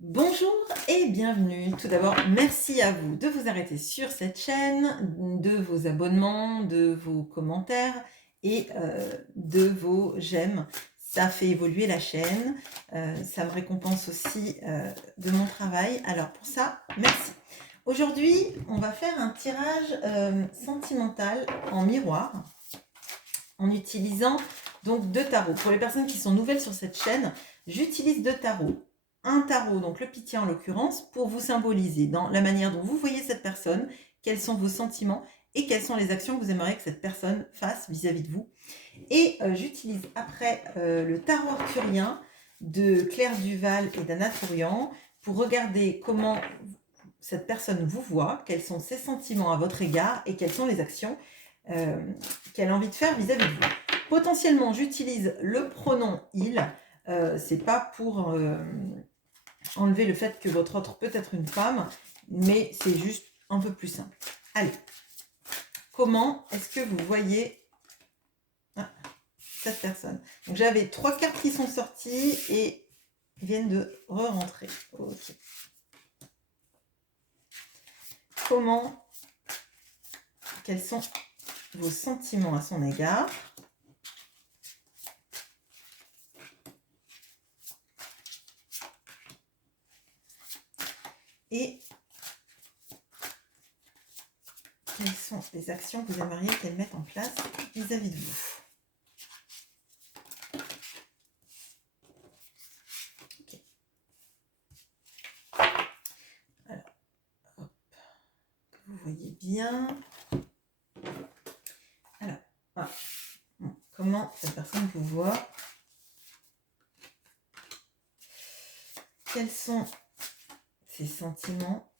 Bonjour et bienvenue. Tout d'abord, merci à vous de vous arrêter sur cette chaîne, de vos abonnements, de vos commentaires et de vos j'aime. Ça fait évoluer la chaîne, ça me récompense aussi de mon travail. Alors pour ça, merci. Aujourd'hui, on va faire un tirage sentimental en miroir en utilisant donc deux tarots. Pour les personnes qui sont nouvelles sur cette chaîne, j'utilise deux tarots. Un tarot, donc le pitié en l'occurrence, pour vous symboliser dans la manière dont vous voyez cette personne, quels sont vos sentiments et quelles sont les actions que vous aimeriez que cette personne fasse vis-à-vis de vous. Et j'utilise après le tarot arthurien de Claire Duval et d'Anna Tourian pour regarder comment cette personne vous voit, quels sont ses sentiments à votre égard et quelles sont les actions qu'elle a envie de faire vis-à-vis de vous. Potentiellement, j'utilise le pronom il. C'est pas pour enlever le fait que votre autre peut être une femme, mais c'est juste un peu plus simple. Allez, comment est-ce que vous voyez cette personne? Donc j'avais 3 cartes qui sont sorties et viennent de re-rentrer. Okay. Quels sont vos sentiments à son égard? Et quelles sont les actions que vous aimeriez qu'elle mette en place vis-à-vis de vous? Okay. Alors, hop, que vous voyez bien. Alors, voilà. Comment cette personne vous voit? Quels sont ses sentiments?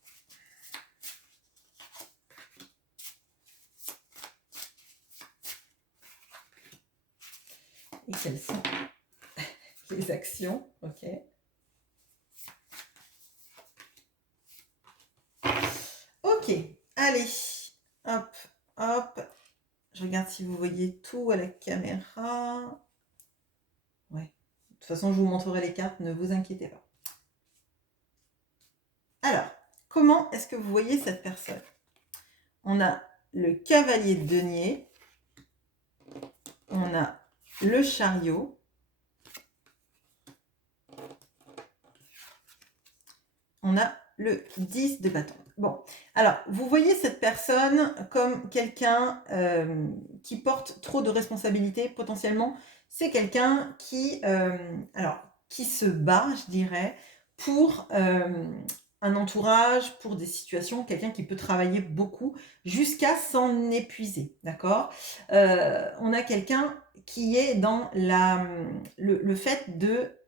Et quelles sont les actions? Ok. Ok, allez, hop, hop. Je regarde si vous voyez tout à la caméra. Ouais, de toute façon, je vous montrerai les cartes, ne vous inquiétez pas. Alors, comment est-ce que vous voyez cette personne? On a le cavalier de denier, on a le chariot, on a le 10 de bâton. Bon, alors, vous voyez cette personne comme quelqu'un qui porte trop de responsabilités, potentiellement. C'est quelqu'un qui se bat, je dirais, pour un entourage, pour des situations, quelqu'un qui peut travailler beaucoup jusqu'à s'en épuiser, d'accord? On a quelqu'un qui est dans le fait de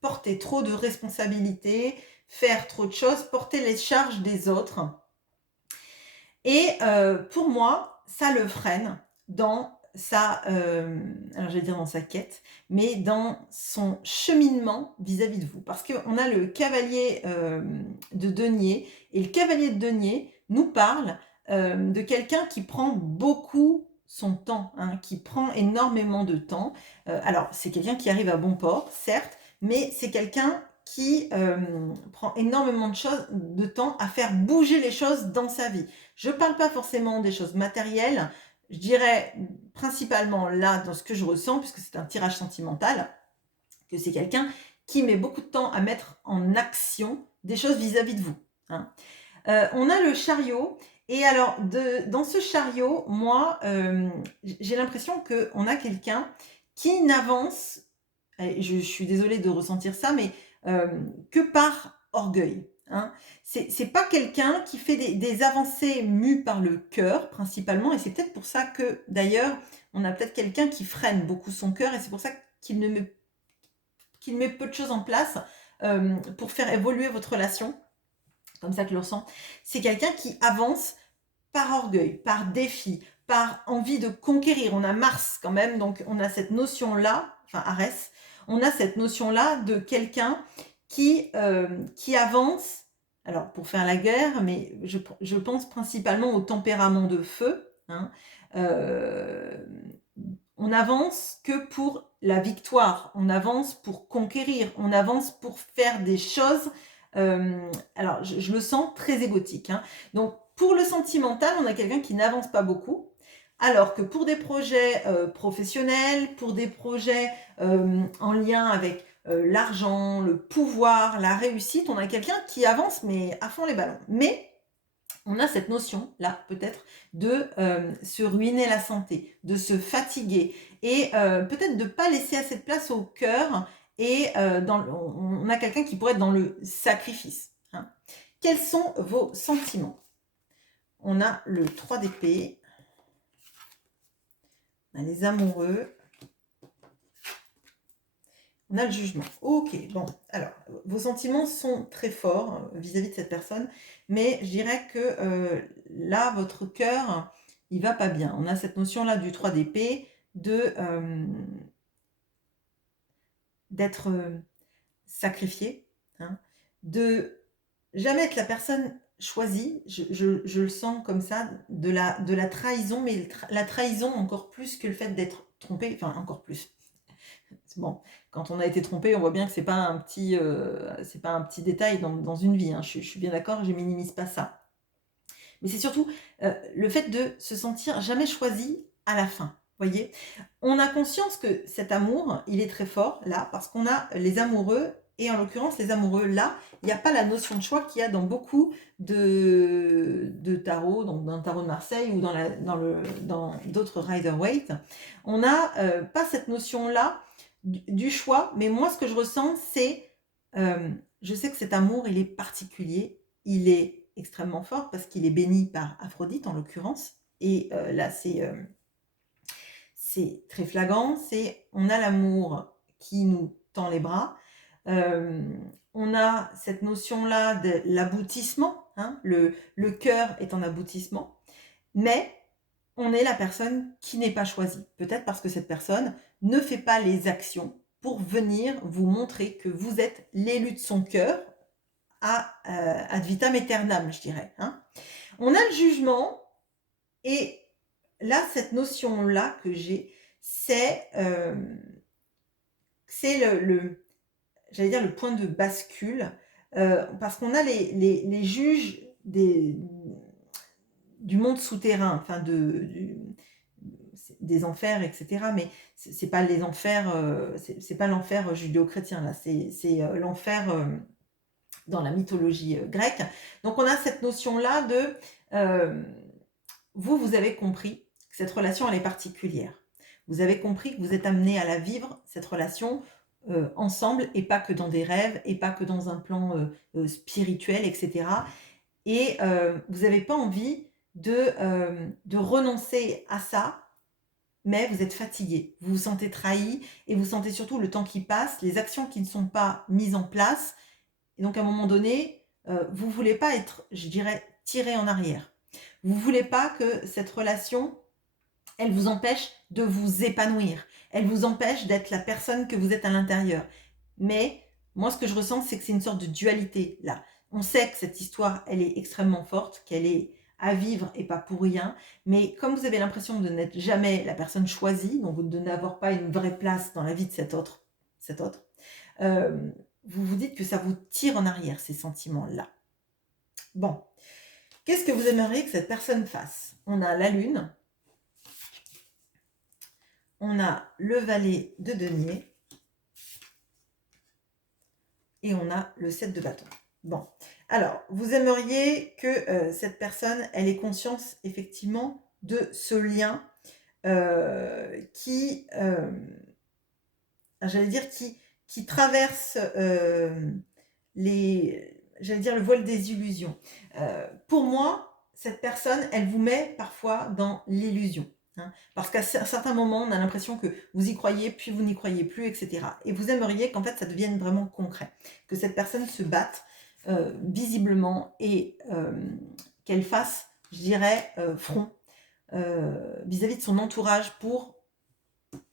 porter trop de responsabilités, faire trop de choses, porter les charges des autres. Et pour moi, ça le freine dans alors j'allais dire dans sa quête, mais dans son cheminement vis-à-vis de vous. Parce qu'on a le cavalier de denier, et le cavalier de denier nous parle de quelqu'un qui prend beaucoup son temps, hein, qui prend énormément de temps. Alors, c'est quelqu'un qui arrive à bon port, certes, mais c'est quelqu'un qui prend énormément de temps à faire bouger les choses dans sa vie. Je ne parle pas forcément des choses matérielles, je dirais principalement là, dans ce que je ressens, puisque c'est un tirage sentimental, que c'est quelqu'un qui met beaucoup de temps à mettre en action des choses vis-à-vis de vous. Hein. On a le chariot, et alors dans ce chariot, moi, j'ai l'impression qu'on a quelqu'un qui n'avance, et je suis désolée de ressentir ça, mais que par orgueil. Hein. C'est pas quelqu'un qui fait des avancées mues par le cœur, principalement, et c'est peut-être pour ça que, d'ailleurs, on a peut-être quelqu'un qui freine beaucoup son cœur, et c'est pour ça qu'il met peu de choses en place pour faire évoluer votre relation, comme ça que je le ressens. C'est quelqu'un qui avance par orgueil, par défi, par envie de conquérir. On a Mars quand même, donc on a cette notion-là, enfin Arès, on a cette notion-là de quelqu'un qui avance, alors pour faire la guerre, mais je pense principalement au tempérament de feu. Hein. On avance que pour la victoire, on avance pour conquérir, on avance pour faire des choses Alors je le sens très égotique, hein. Donc pour le sentimental, on a quelqu'un qui n'avance pas beaucoup, alors que pour des projets, professionnels, pour des projets, en lien avec, l'argent, le pouvoir, la réussite, on a quelqu'un qui avance mais à fond les ballons. Mais on a cette notion-là, peut-être, de se ruiner la santé, de se fatiguer et peut-être de ne pas laisser assez de place au cœur et on a quelqu'un qui pourrait être dans le sacrifice, hein. Quels sont vos sentiments? On a le 3 d'épée, on a les amoureux, on a le jugement. Ok, bon, alors, vos sentiments sont très forts vis-à-vis de cette personne, mais je dirais que là, votre cœur, il va pas bien. On a cette notion-là du 3 d'épée, d'être sacrifié, hein, de jamais être la personne choisie. Je le sens comme ça, de la trahison, mais la trahison encore plus que le fait d'être trompé, enfin encore plus. Bon, quand on a été trompé, on voit bien que c'est pas un petit détail dans une vie, hein. Je suis bien d'accord, je minimise pas ça. Mais c'est surtout le fait de se sentir jamais choisi à la fin. Voyez, on a conscience que cet amour, il est très fort là, parce qu'on a les amoureux, et en l'occurrence, les amoureux là, il n'y a pas la notion de choix qu'il y a dans beaucoup de tarots, donc dans le tarot de Marseille ou dans d'autres Rider-Waite. On n'a pas cette notion-là du choix, mais moi, ce que je ressens, c'est, je sais que cet amour, il est particulier, il est extrêmement fort parce qu'il est béni par Aphrodite en l'occurrence, et là, c'est très flagrant, on a l'amour qui nous tend les bras, on a cette notion-là de l'aboutissement, hein, le cœur est en aboutissement, mais on est la personne qui n'est pas choisie. Peut-être parce que cette personne ne fait pas les actions pour venir vous montrer que vous êtes l'élu de son cœur ad vitam aeternam, je dirais, hein. On a le jugement, et là, cette notion-là que j'ai, c'est j'allais dire le point de bascule, parce qu'on a les juges du monde souterrain, enfin des enfers, etc. Mais c'est pas les enfers, c'est pas l'enfer judéo-chrétien là, c'est l'enfer dans la mythologie grecque. Donc on a cette notion-là de vous avez compris que cette relation elle est particulière. Vous avez compris que vous êtes amené à la vivre, cette relation, ensemble, et pas que dans des rêves, et pas que dans un plan spirituel, etc. Et vous n'avez pas envie de renoncer à ça, mais vous êtes fatigué, vous vous sentez trahi, et vous sentez surtout le temps qui passe, les actions qui ne sont pas mises en place, et donc à un moment donné, vous ne voulez pas être, je dirais, tiré en arrière. Vous ne voulez pas que cette relation, elle vous empêche de vous épanouir, elle vous empêche d'être la personne que vous êtes à l'intérieur. Mais moi, ce que je ressens, c'est que c'est une sorte de dualité là. On sait que cette histoire, elle est extrêmement forte, qu'elle est à vivre et pas pour rien. Mais comme vous avez l'impression de n'être jamais la personne choisie, donc de n'avoir pas une vraie place dans la vie de cet autre, euh, vous vous dites que ça vous tire en arrière, ces sentiments-là. Bon, qu'est-ce que vous aimeriez que cette personne fasse? On a la lune, on a le valet de denier, et on a le 7 de bâton. Bon, alors, vous aimeriez que cette personne, elle ait conscience effectivement de ce lien j'allais dire, qui traverse j'allais dire, le voile des illusions. Pour moi, cette personne, elle vous met parfois dans l'illusion, hein, parce qu'à certains moments, on a l'impression que vous y croyez, puis vous n'y croyez plus, etc. Et vous aimeriez qu'en fait, ça devienne vraiment concret, que cette personne se batte visiblement, et qu'elle fasse, je dirais, front vis-à-vis de son entourage pour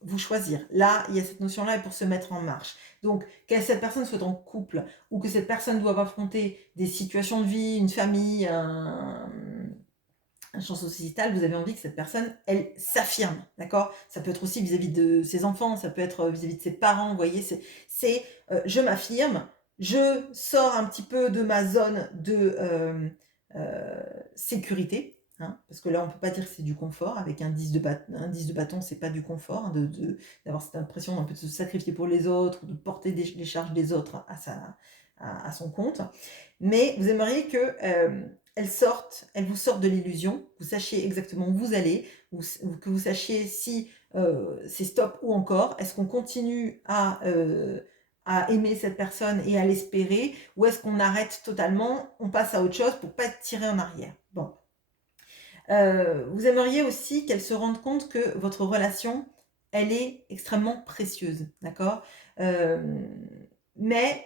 vous choisir. Là, il y a cette notion-là, et pour se mettre en marche. Donc, que cette personne soit en couple, ou que cette personne doive affronter des situations de vie, une famille, un champ sociétal, vous avez envie que cette personne, elle s'affirme, d'accord? Ça peut être aussi vis-à-vis de ses enfants, ça peut être vis-à-vis de ses parents, vous voyez, je m'affirme, je sors un petit peu de ma zone de sécurité, hein, parce que là, on ne peut pas dire que c'est du confort. Avec un 10 un 10 de bâton, c'est pas du confort, hein, d'avoir cette impression d'un peu de se sacrifier pour les autres, de porter les charges des autres à son compte. Mais vous aimeriez que elle vous sorte de l'illusion, vous sachiez exactement où vous allez, ou que vous sachiez si c'est stop ou encore. Est-ce qu'on continue à aimer cette personne et à l'espérer, ou est-ce qu'on arrête totalement, on passe à autre chose pour pas être tiré en arrière? Bon. Vous aimeriez aussi qu'elle se rende compte que votre relation, elle est extrêmement précieuse, d'accord? Mais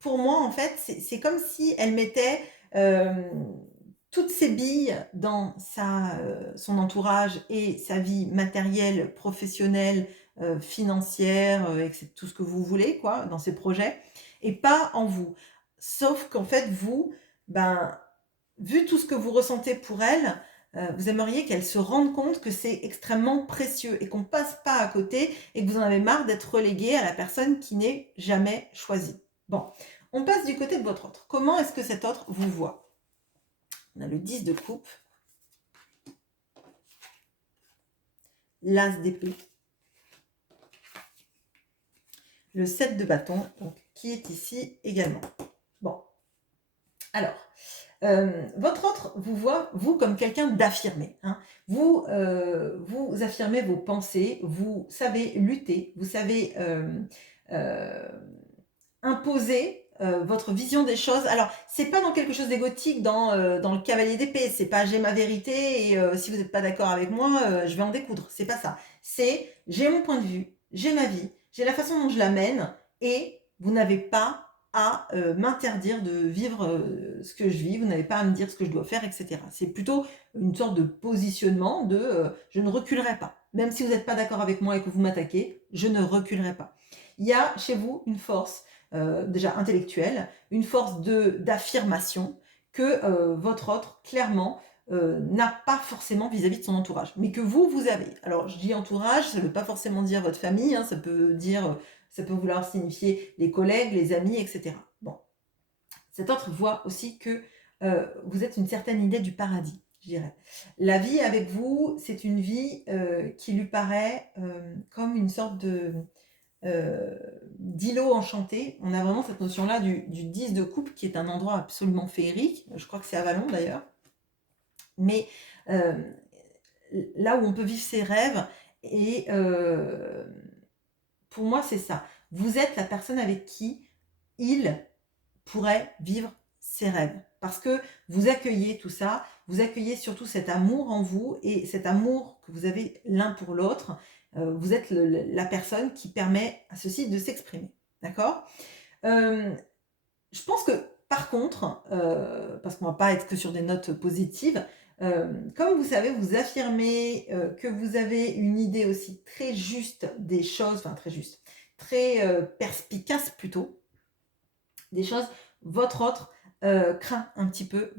pour moi, en fait, c'est comme si elle mettait toutes ses billes dans son entourage et sa vie matérielle, professionnelle, financière, et que tout ce que vous voulez, quoi, dans ses projets, et pas en vous. Sauf qu'en fait, vous, ben, vu tout ce que vous ressentez pour elle, vous aimeriez qu'elle se rende compte que c'est extrêmement précieux et qu'on passe pas à côté et que vous en avez marre d'être relégué à la personne qui n'est jamais choisie. Bon, on passe du côté de votre autre. Comment est-ce que cet autre vous voit? On a le 10 de coupe, l'as d'épée, le 7 de bâton, donc, qui est ici également. Bon, alors, votre autre vous voit, vous, comme quelqu'un d'affirmé, hein. Vous, vous affirmez vos pensées, vous savez lutter, vous savez imposer votre vision des choses. Alors, c'est pas dans quelque chose d'égotique, dans le cavalier d'épée. C'est pas j'ai ma vérité et si vous n'êtes pas d'accord avec moi, je vais en découdre. C'est pas ça. C'est j'ai mon point de vue, j'ai ma vie, j'ai la façon dont je la mène et vous n'avez pas à m'interdire de vivre ce que je vis, vous n'avez pas à me dire ce que je dois faire, etc. C'est plutôt une sorte de positionnement de je ne reculerai pas. Même si vous n'êtes pas d'accord avec moi et que vous m'attaquez, je ne reculerai pas. Il y a chez vous une force déjà intellectuelle, une force d'affirmation que votre autre, clairement, n'a pas forcément vis-à-vis de son entourage, mais que vous avez. Alors, je dis entourage, ça ne veut pas forcément dire votre famille, hein, ça peut vouloir signifier les collègues, les amis, etc. Bon, cet autre voit aussi que vous êtes une certaine idée du paradis, je dirais. La vie avec vous, c'est une vie qui lui paraît comme une sorte d'îlot enchanté. On a vraiment cette notion-là du 10 de coupe, qui est un endroit absolument féerique. Je crois que c'est Avalon d'ailleurs. Mais là où on peut vivre ses rêves, et pour moi, c'est ça. Vous êtes la personne avec qui il pourrait vivre ses rêves. Parce que vous accueillez tout ça, vous accueillez surtout cet amour en vous et cet amour que vous avez l'un pour l'autre. Vous êtes la personne qui permet à ceci de s'exprimer. D'accord? Je pense que par contre, parce qu'on ne va pas être que sur des notes positives, comme vous savez, vous affirmez que vous avez une idée aussi très juste des choses, enfin très juste, très perspicace plutôt, des choses, votre autre craint un petit peu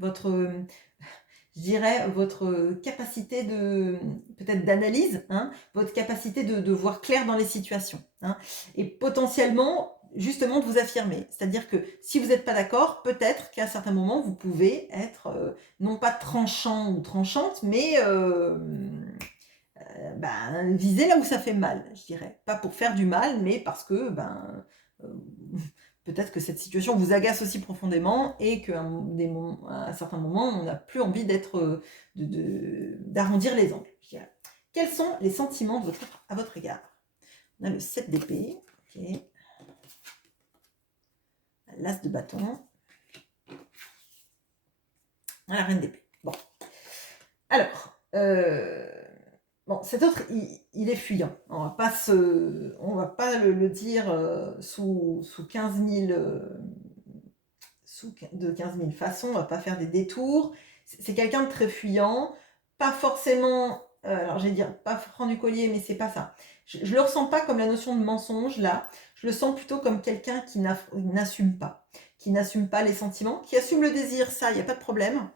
je dirais, votre capacité peut-être d'analyse, hein, votre capacité de voir clair dans les situations, hein, et potentiellement, justement, de vous affirmer. C'est-à-dire que si vous n'êtes pas d'accord, peut-être qu'à un certain moment, vous pouvez être, non pas tranchant ou tranchante, mais viser là où ça fait mal, je dirais. Pas pour faire du mal, mais parce que euh, peut-être que cette situation vous agace aussi profondément et qu'à un certain moment, on n'a plus envie d'arrondir les angles, je dirais. Quels sont les sentiments à votre égard? On a le 7 d'épée, okay. L'as de bâton, la reine d'épée. Bon. Alors, bon, cet autre, il est fuyant. On va pas le dire sous 15 000 de 15 000 façons, on va pas faire des détours. C'est quelqu'un de très fuyant, pas forcément, alors j'allais dire pas franc du collier, mais c'est pas ça. Je le ressens pas comme la notion de mensonge là, je le sens plutôt comme quelqu'un qui n'assume pas les sentiments, qui assume le désir, ça, il n'y a pas de problème.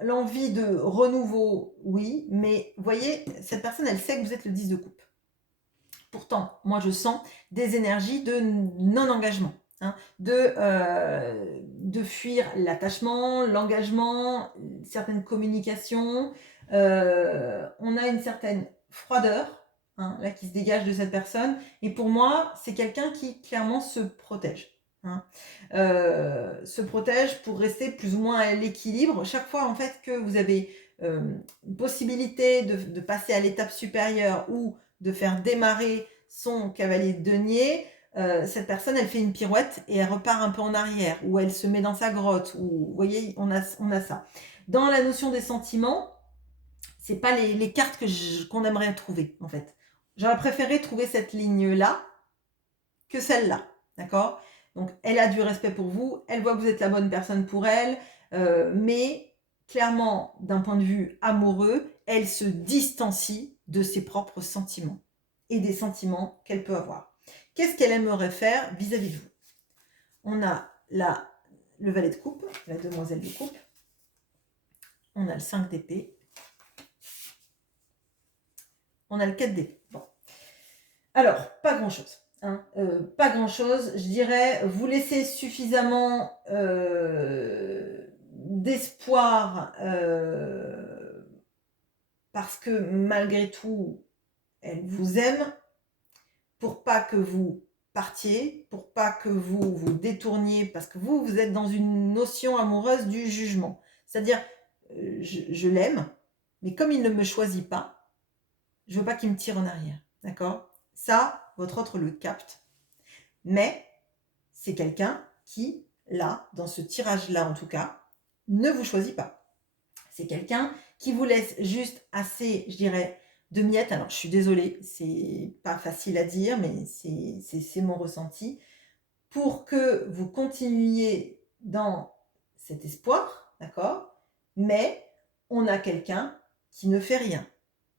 L'envie de renouveau, oui, mais vous voyez, cette personne, elle sait que vous êtes le 10 de coupe. pourtant, moi je sens des énergies de non-engagement, hein, de fuir l'attachement, l'engagement, certaines communications. On a une certaine froideur, hein, là, qui se dégage de cette personne. Et pour moi, c'est quelqu'un qui clairement se protège. Hein. Se protège pour rester plus ou moins à l'équilibre. Chaque fois en fait que vous avez une possibilité de passer à l'étape supérieure ou de faire démarrer son cavalier de denier, cette personne elle fait une pirouette et elle repart un peu en arrière, ou elle se met dans sa grotte, ou vous voyez, on a ça. Dans la notion des sentiments, c'est pas les cartes qu'on aimerait trouver en fait. J'aurais préféré trouver cette ligne-là que celle-là, d'accord? Donc elle a du respect pour vous, elle voit que vous êtes la bonne personne pour elle, mais clairement, d'un point de vue amoureux, elle se distancie de ses propres sentiments et des sentiments qu'elle peut avoir. Qu'est-ce qu'elle aimerait faire vis-à-vis de vous? On a le valet de coupe, la demoiselle de coupe, on a le 5 d'épée, on a le 4 d'épée. Bon. Alors, pas grand-chose. Hein, pas grand-chose. Je dirais, vous laissez suffisamment d'espoir parce que malgré tout, elle vous aime, pour pas que vous partiez, pour pas que vous vous détourniez, parce que vous êtes dans une notion amoureuse du jugement. C'est-à-dire, je l'aime, mais comme il ne me choisit pas, je veux pas qu'il me tire en arrière. D'accord? Ça, votre autre le capte. Mais c'est quelqu'un qui, là, dans ce tirage-là en tout cas, ne vous choisit pas. C'est quelqu'un qui vous laisse juste assez, je dirais, de miettes. Alors, je suis désolée, c'est pas facile à dire, mais c'est mon ressenti. Pour que vous continuiez dans cet espoir, d'accord? Mais on a quelqu'un qui ne fait rien.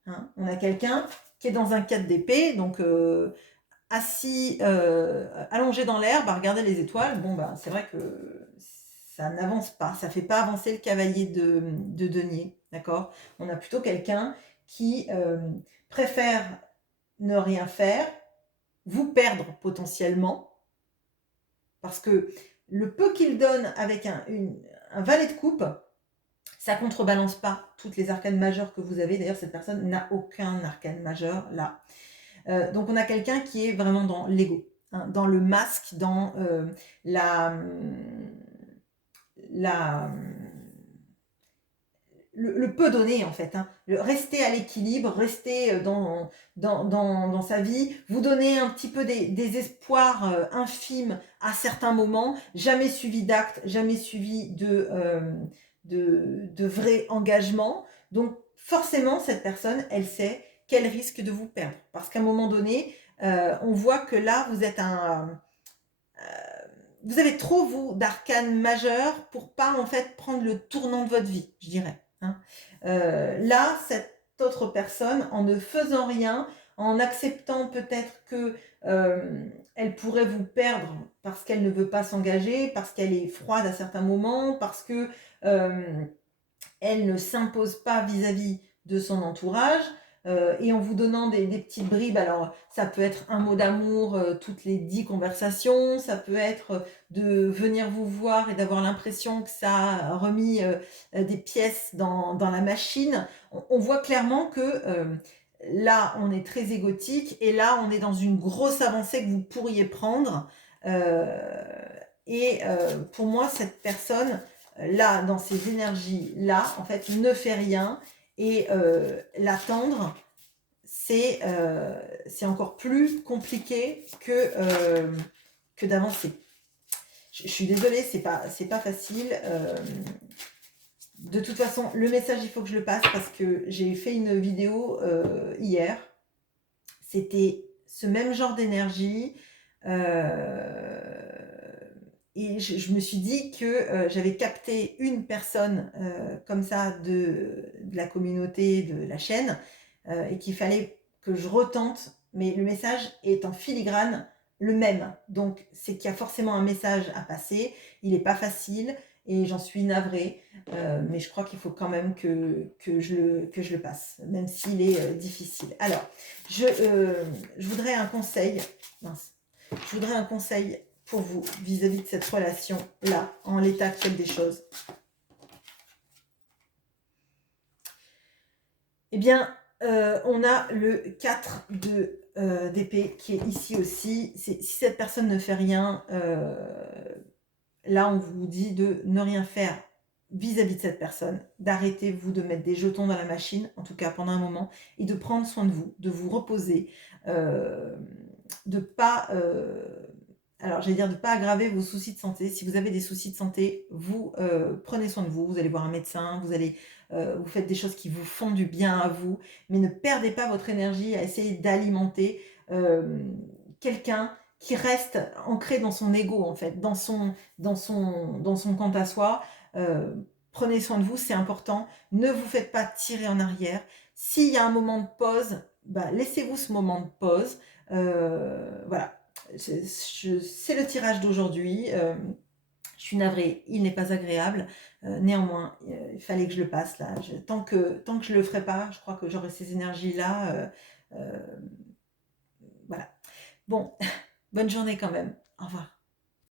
Hein, on a quelqu'un qui est dans un 4 d'épée, donc assis, allongé dans l'herbe à regarder les étoiles. Bon, bah, c'est vrai que ça n'avance pas, ça ne fait pas avancer le cavalier de denier, d'accord? On a plutôt quelqu'un qui préfère ne rien faire, vous perdre potentiellement, parce que le peu qu'il donne avec un valet de coupe, ça contrebalance pas toutes les arcanes majeures que vous avez. D'ailleurs, cette personne n'a aucun arcane majeur là. Donc on a quelqu'un qui est vraiment dans l'ego, hein, dans le masque, dans le peu donné en fait. Hein. Rester à l'équilibre, rester dans sa vie, vous donner un petit peu des espoirs infimes à certains moments, jamais suivi d'actes, jamais suivi de vrai engagement. Donc forcément, cette personne, elle sait qu'elle risque de vous perdre. Parce qu'à un moment donné, on voit que là, vous avez trop, vous, d'arcanes majeures pour pas, en fait, prendre le tournant de votre vie, je dirais. Hein. Là, cette autre personne, en ne faisant rien, en acceptant peut-être que elle pourrait vous perdre parce qu'elle ne veut pas s'engager, parce qu'elle est froide à certains moments, parce que elle ne s'impose pas vis-à-vis de son entourage, et en vous donnant des petites bribes. Alors ça peut être un mot d'amour toutes les 10 conversations, ça peut être de venir vous voir et d'avoir l'impression que ça a remis des pièces dans la machine. On voit clairement que là on est très égotique, et là on est dans une grosse avancée que vous pourriez prendre, et pour moi cette personne là, dans ces énergies-là, en fait, ne fait rien, et l'attendre, c'est encore plus compliqué que d'avancer. Je suis désolée, c'est pas facile. De toute façon, le message, il faut que je le passe parce que j'ai fait une vidéo hier. C'était ce même genre d'énergie. Et je me suis dit que j'avais capté une personne comme ça de la communauté, de la chaîne, et qu'il fallait que je retente, mais le message est en filigrane le même. Donc c'est qu'il y a forcément un message à passer, il n'est pas facile, et j'en suis navrée, mais je crois qu'il faut quand même que je le passe, même s'il est difficile. Alors, je voudrais un conseil, mince, je voudrais un conseil pour vous vis-à-vis de cette relation-là, en l'état actuel des choses. Eh bien, on a le 4 d'épée qui est ici aussi. Si cette personne ne fait rien, là, on vous dit de ne rien faire vis-à-vis de cette personne, d'arrêter, vous, de mettre des jetons dans la machine, en tout cas pendant un moment, et de prendre soin de vous, de vous reposer, de pas, alors j'allais dire de pas aggraver vos soucis de santé. Si vous avez des soucis de santé, vous prenez soin de vous, vous allez voir un médecin, vous faites des choses qui vous font du bien à vous, mais ne perdez pas votre énergie à essayer d'alimenter quelqu'un qui reste ancré dans son ego, en fait, dans son quant à soi. Prenez soin de vous, c'est important. Ne vous faites pas tirer en arrière. S'il y a un moment de pause, bah, laissez-vous ce moment de pause. Voilà, c'est le tirage d'aujourd'hui. Je suis navrée, il n'est pas agréable. Néanmoins, il fallait que je le passe là. Tant que je ne le ferai pas, je crois que j'aurai ces énergies-là. Voilà. Bon, bonne journée quand même. Au revoir.